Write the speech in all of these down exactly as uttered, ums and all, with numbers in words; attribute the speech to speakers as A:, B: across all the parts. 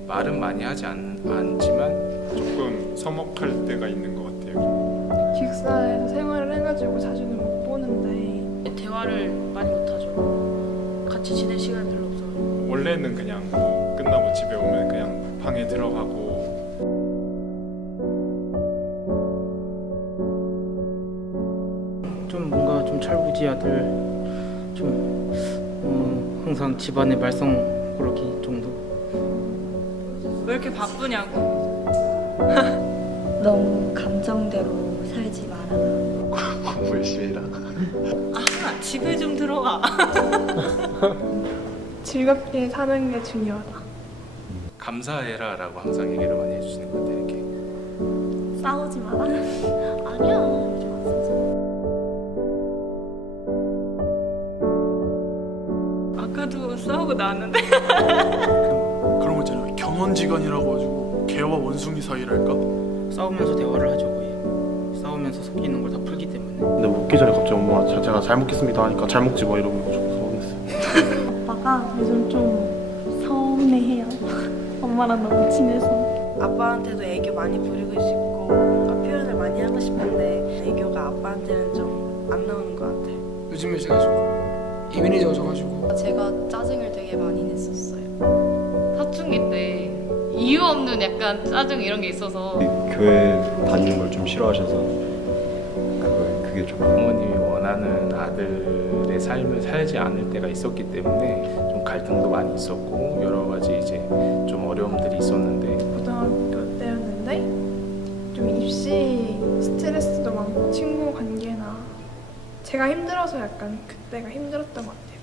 A: 말은 많이 하지 않, 않지만
B: 조금 서먹할 때가 있는 것 같아요.
C: 기숙사에서 생활을 해가지고 자주는 못 보는데
D: 대화를 많이 못하죠. 같이 지낼 시간이 별로 없어요.
B: 원래는 그냥 뭐 끝나고 집에 오면 그냥 방에 들어가고
E: 좀 뭔가 좀 철부지아들 좀 어, 항상 집안의 말썽 그러기 정도.
D: 왜 이렇게 바쁘냐고.
F: 너무 감정대로 살지 말아라.
G: 공부 열심히 해라.
D: 아, 집에 좀 들어가.
C: 즐겁게 사는 게 중요하다.
A: 감사해라 라고 항상 얘기를 많이 해주시는 것 같아요. 이렇게
F: 싸우지 마라. 아니야. 요즘 안 싸우잖아.
D: 아까도 싸우고 나왔는데.
H: 그런 거 있잖아요. 경원지간이라고 가지고 개와 원숭이 사이랄까?
E: 싸우면서 대화를 하죠 거의. 싸우면서 섞이는 걸 다 풀기 때문에.
G: 근데 먹기 전에 갑자기 엄마가 자- 제가 잘 먹겠습니다 하니까 잘 먹지 마 이러면 좀 서운했어요.
F: 아빠가 요즘 좀 서운해해요. 엄마랑 너무 친해서.
I: 아빠한테도 애교 많이 부리고 싶고 뭔가 표현을 많이 하고 싶은데 애교가 아빠한테는 좀 안 나오는 것 같아요.
J: 요즘에 제가 좀 예민해져가지고
F: 제가 짜증을 되게 많이 냈었어요.
K: 사춘기 때 이유 없는 약간 짜증 이런 게 있어서
L: 교회 다니는 걸 좀 싫어하셔서 그걸 그게 좀
A: 부모님이 원하는 아들의 삶을 살지 않을 때가 있었기 때문에 좀 갈등도 많이 있었고 여러 가지 이제 좀 어려움들이 있었는데
C: 고등학교 때였는데 좀 입시 스트레스도 많고 친구 관계나 제가 힘들어서 약간 그때가 힘들었던 것 같아요.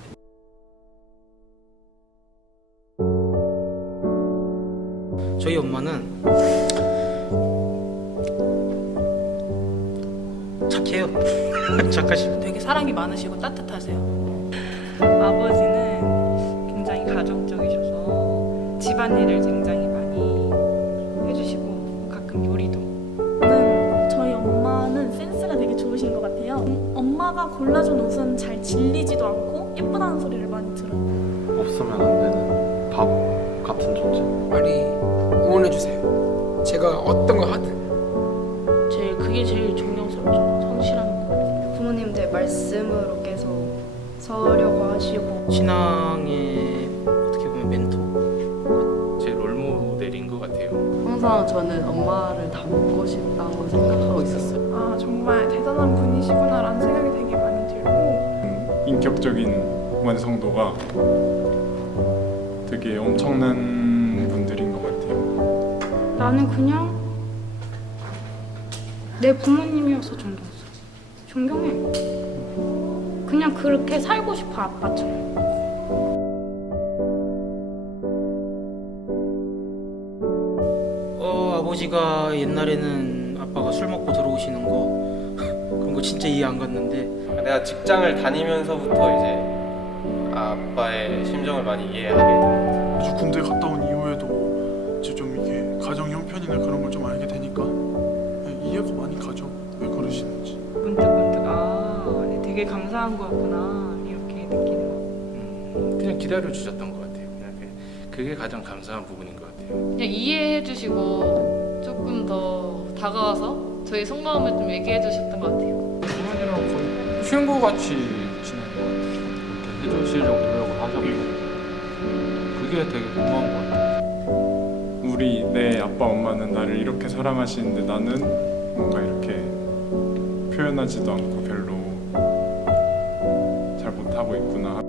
E: 저희 엄마는 착해요. 착하시고.
D: 되게 사랑이 많으시고 따뜻하세요. 아버지는 굉장히 가정적이셔서 집안일을 굉장히 많이 해주시고 가끔 요리도.
F: 저는 저희 엄마는 센스가 되게 좋으신 것 같아요. 음, 엄마가 골라준 옷은 잘 질리지도 않고 예쁘다는 소리를 많이 들어요.
G: 없으면 안 되는 밥 같은 존재.
J: 많이 응원해주세요. 제가 어떤 거 하든.
D: 제일 그게 제일 존경스럽죠. 성실한 거.
F: 부모님들 말씀으로 계속 서려고 하시고
E: 신앙의 어떻게 보면 멘토.
A: 제 롤모델인 것 같아요.
I: 항상 저는 엄마를 닮고 싶다고 생각하고 있었어요.
C: 아 정말 대단한 분이시구나라는 생각이 되게 많이 들고
B: 인격적인 완성도가 되게 엄청난 분들인 것 같아요.
K: 나는 그냥 내 부모님이어서 존경스러워. 존경해. 그냥 그렇게 살고 싶어 아빠처럼.
E: 어 아버지가 옛날에는 아빠가 술 먹고 들어오시는 거 그런 거 진짜 이해 안 갔는데
M: 내가 직장을 다니면서부터 이제 아빠의 심정을 많이 이해하게 된 것 같아요.
H: 아주 군대 갔다 온 이후에도 이제 좀 이게 가정 형편이나 그런 걸 좀 알게 되니까 이해가 많이 가죠. 왜 그러시는지.
D: 문득문득 아 되게 감사한 거였구나 이렇게 느끼는 거.
A: 음, 그냥 기다려 주셨던 것 같아요. 그냥 그- 그게 가장 감사한 부분인 것 같아요.
K: 그냥 이해해 주시고 조금 더 다가와서 저희 속마음을 좀 얘기해 주셨던 것 같아요.
J: 부모님이랑 거의 친구같이 지내는 것 같아요. 이렇게 해주시려고 노력을 하셨고 그게 되게 고마운 것 같아요.
B: 우리 내 아빠 엄마는 나를 이렇게 사랑하시는데 나는 뭔가 이렇게 표현하지도 않고 별로 잘 못하고 있구나.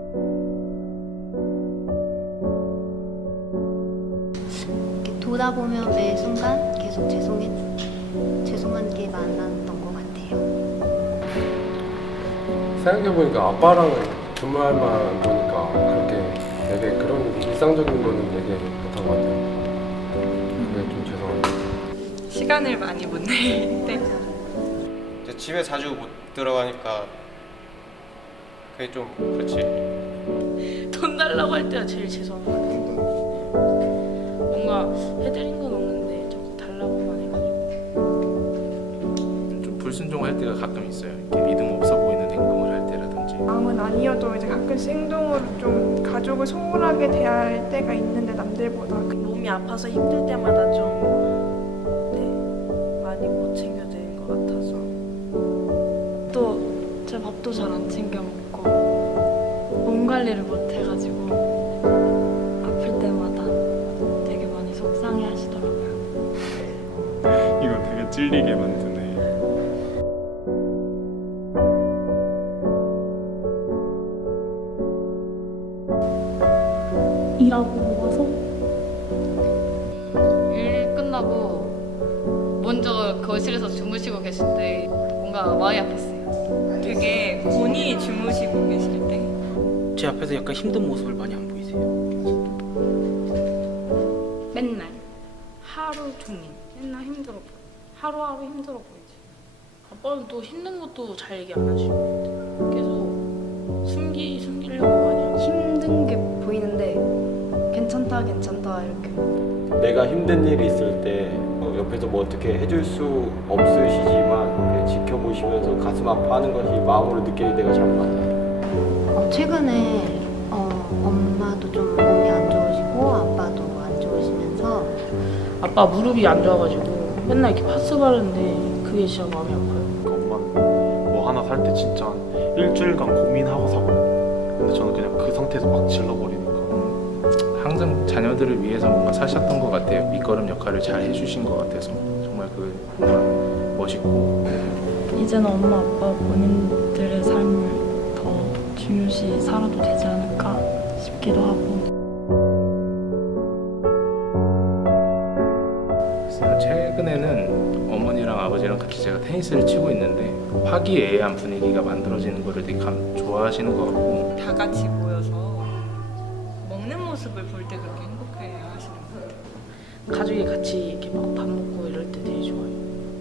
F: 이렇게 돌아보면 매 순간 계속 죄송했, 죄송한 게 많았던 것 같아요.
L: 생각해보니까 아빠랑 근무할만 보니까 그렇게 되게 그런 일상적인 거는 되게 못한 것 같아요. 그게 좀 죄송합니다.
D: 시간을 많이 못 낼 때.
M: 이제 집에 자주 못 들어가니까 그게 좀 그렇지.
D: 돈 달라고 할 때가 제일 죄송한 것 같아요. 뭔가 해드린 건 없는데 자꾸 달라고만 해가지고.
A: 좀 불순종할 때가 가끔 있어요. 이렇게 믿음 없어 보이는 행동을 할 때라든지.
C: 마음은 아니어도 이제 가끔씩 행동으로 좀 가족을 소홀하게 대할 때가 있는데 남들 애들보다.
I: 몸이 아파서 힘들 때마다 좀 네, 많이 못 챙겨드린 것 같아서
D: 또 제 밥도 잘 안 챙겨 먹고 몸 관리를 못 해가지고 아플 때마다 되게 많이 속상해 하시더라고요.
B: 이거 되게 찔리게 만드네.
F: 일하고 와서
K: 일 끝나고 먼저 거실에서 주무시고 계실 때 뭔가 마음이 아팠어요.
N: 되게 곤히 주무시고 계실 때
E: 제 앞에서 약간 힘든 모습을 많이 안 보이세요?
D: 맨날 하루 종일 맨날 힘들어 보여. 하루하루 힘들어 보이지. 아빠는 또 힘든 것도 잘 얘기 안 하시는 것 같아. 계속 숨기 숨기려고 많이 하고.
O: 힘든 게 보이는데 괜찮다 괜찮다 이렇게.
P: 내가 힘든 일이 있을 때 어, 옆에서 뭐 어떻게 해줄 수 없으시지만 이렇게 지켜보시면서 가슴 아파하는 것이 마음으로 느낄 때가 참 많아요.
O: 어, 최근에 어, 엄마도 좀 몸이 안 좋으시고 아빠도 안 좋으시면서
D: 아빠 무릎이 안 좋아가지고 맨날 이렇게 파스 바르는데 그게 진짜 마음이 아파요.
G: 엄마는 뭐 하나 살 때 진짜 한 일주일간 고민하고 사거든요. 근데 저는 그냥 그 상태에서 막 질러버리는 거.
A: 항상 자녀들을 위해서 뭔가 사셨던 것 같아요. 밑거름 역할을 잘 해주신 것 같아서 정말 그 정말 멋있고.
D: 이제는 엄마 아빠 본인들의 삶을 더 중요시 살아도 되지 않을까 싶기도 하고.
A: 글쎄요, 최근에는 어머니랑 아버지랑 같이 제가 테니스를 치고 있는데 화기애애한 분위기가 만들어지는 거를 되게 감, 좋아하시는 것 같고.
N: 다 같이 모여서 먹는 모습을 볼 때 그렇게 행복해 하시는 것 같아요.
D: 가족이 같이 이렇게 막 밥 먹고 이럴 때 되게 좋아요.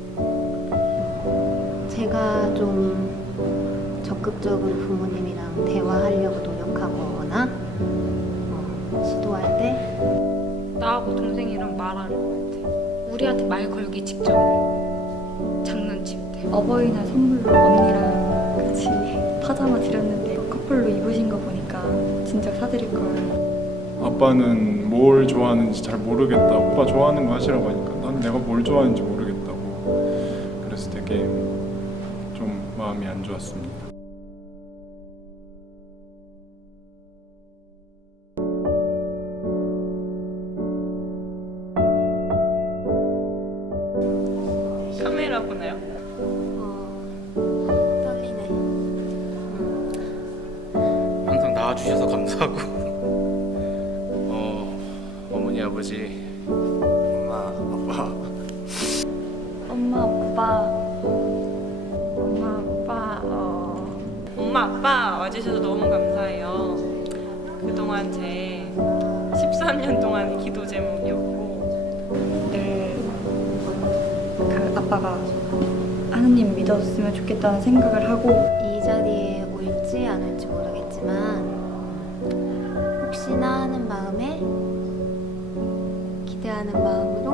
O: 제가 좀 적극적으로 부모님이랑 대화하려고 노력하거나 어, 시도할 때
Q: 나하고 동생이랑 말하는 것 같아. 우리한테 말 걸기 직전 장난칠 때.
O: 어버이날 선물로 언니랑 같이 파자마 드렸는데 커플로 입으신 거 보니까 진짜 사드릴 걸.
B: 아빠는 뭘 좋아하는지 잘 모르겠다고 아빠 좋아하는 거 하시라고 하니까 난 내가 뭘 좋아하는지 모르겠다고 그래서 되게 좀 마음이 안 좋았습니다.
N: 카메라 보나요?
O: 떨리네.
E: 항상 나와주셔서 감사하고.
A: 어, 어머니 아버지
H: 엄마 아빠
F: 엄마 아빠
C: 엄마 아빠 어,
N: 엄마 아빠 와주셔서 너무 감사해요. 그동안 제 십삼 년 동안의 기도 제목이었고
O: 늘 그 아빠가 하느님 믿었으면 좋겠다는 생각을 하고 이 자리에 올지 않을지 모르겠지만 혹시나 하는 마음에 기대하는 마음으로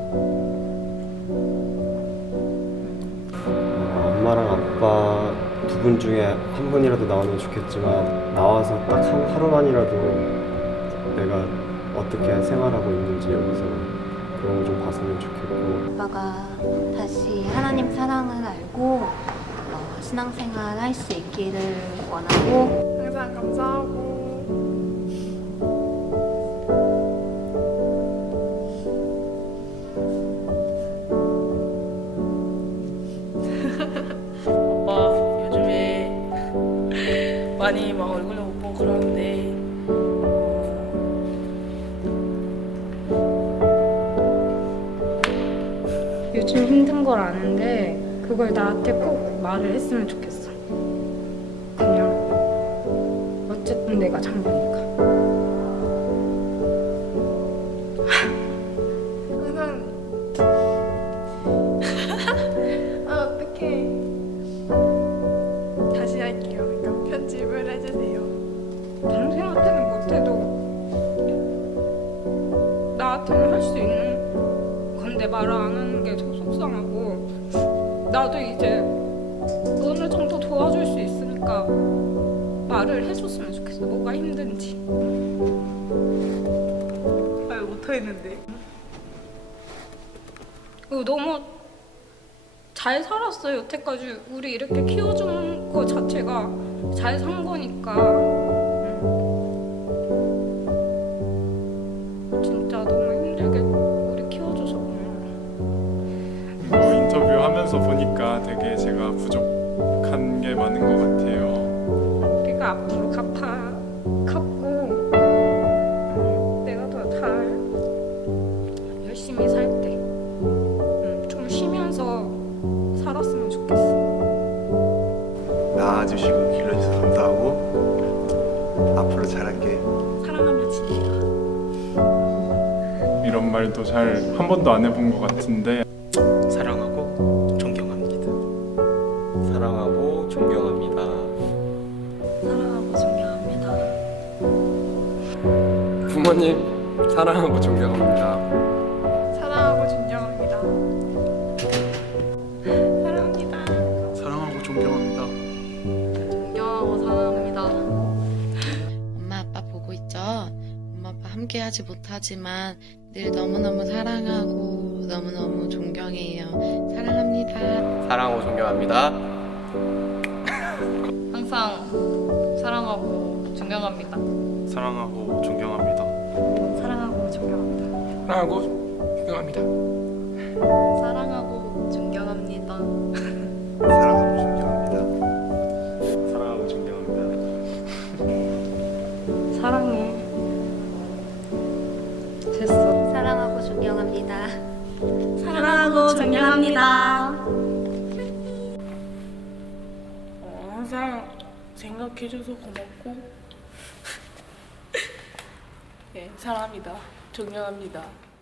P: 엄마랑 아빠 두 분 중에 한 분이라도 나오면 좋겠지만 나와서 딱 한 하루만이라도 내가 어떻게 생활하고 있는지 여기서 그런 거 좀 봤으면 좋겠고
O: 아빠가 다시 하나님 사랑을 알고 어, 신앙생활 할 수 있기를 원하고
C: 항상 감사하고
D: 오빠 요즘에 많이 막 얼굴도 못 보고 그러는데
Q: 요즘 힘든 걸 아는데 그걸 나한테 꼭 말을 했으면 좋겠어. 그냥 어쨌든 내가 장모니까.
C: 항상 아 어떡해. 다시 할게요. 그러니까 편집을 해주세요.
Q: 당신한테는 못해도 나한테는 할 수 있는 건데 말을 안 하는 게 좀 속상하고 나도 이제 어느 정도 도와줄 수 있으니까 말을 해줬으면 좋겠어. 뭐가 힘든지.
N: 아유
Q: 못하겠는데. 어, 너무 잘 살았어요. 여태까지 우리 이렇게 키워준 거 자체가 잘 산 거니까. 음. 진짜 너무 힘들게 우리 키워줘서.
B: 뭐 인터뷰하면서 보니까 되게 제가 부족한 게 많은 것 같아요.
Q: 우리가 앞으로 갚아 갚고 음, 내가 더 잘 열심히 살 때 좀 쉬면서 살았으면 좋겠어.
R: 낳아주시고 길러주셔서 감사하고 앞으로 잘할게.
F: 사랑하며 지내라.
B: 이런 말도 잘 한 번도 안 해본 것 같은데
E: 사랑하고 존경합니다.
M: 사랑하고 존경합니다.
F: 사랑하고 존경합니다.
L: 부모님 사랑하고 존경합니다.
C: 사랑하고 존경합니다.
Q: 사랑합니다.
H: 사랑하고 존경합니다.
K: 존경하고 사랑합니다. 엄마 아빠 보고 있죠? 엄마 아빠 함께 하지 못하지만 늘 너무너무 사랑하고 너무너무 존경해요. 사랑합니다.
M: 사랑하고 존경합니다.
K: 항상 사랑하고 존경합니다.
G: 사랑하고 존경합니다.
F: 사랑하고 존경합니다.
E: 사랑하고 존경합니다.
K: 사랑하고 존경합니다.
R: 사랑하고 존경합니다.
G: 사랑하고 존경합니다.
Q: 사랑해. 됐어.
O: 사랑하고 존경합니다.
F: 사랑하고 존경합니다.
D: 어, 항상 생각해줘서 고맙고 네, 사랑합니다. 존경합니다.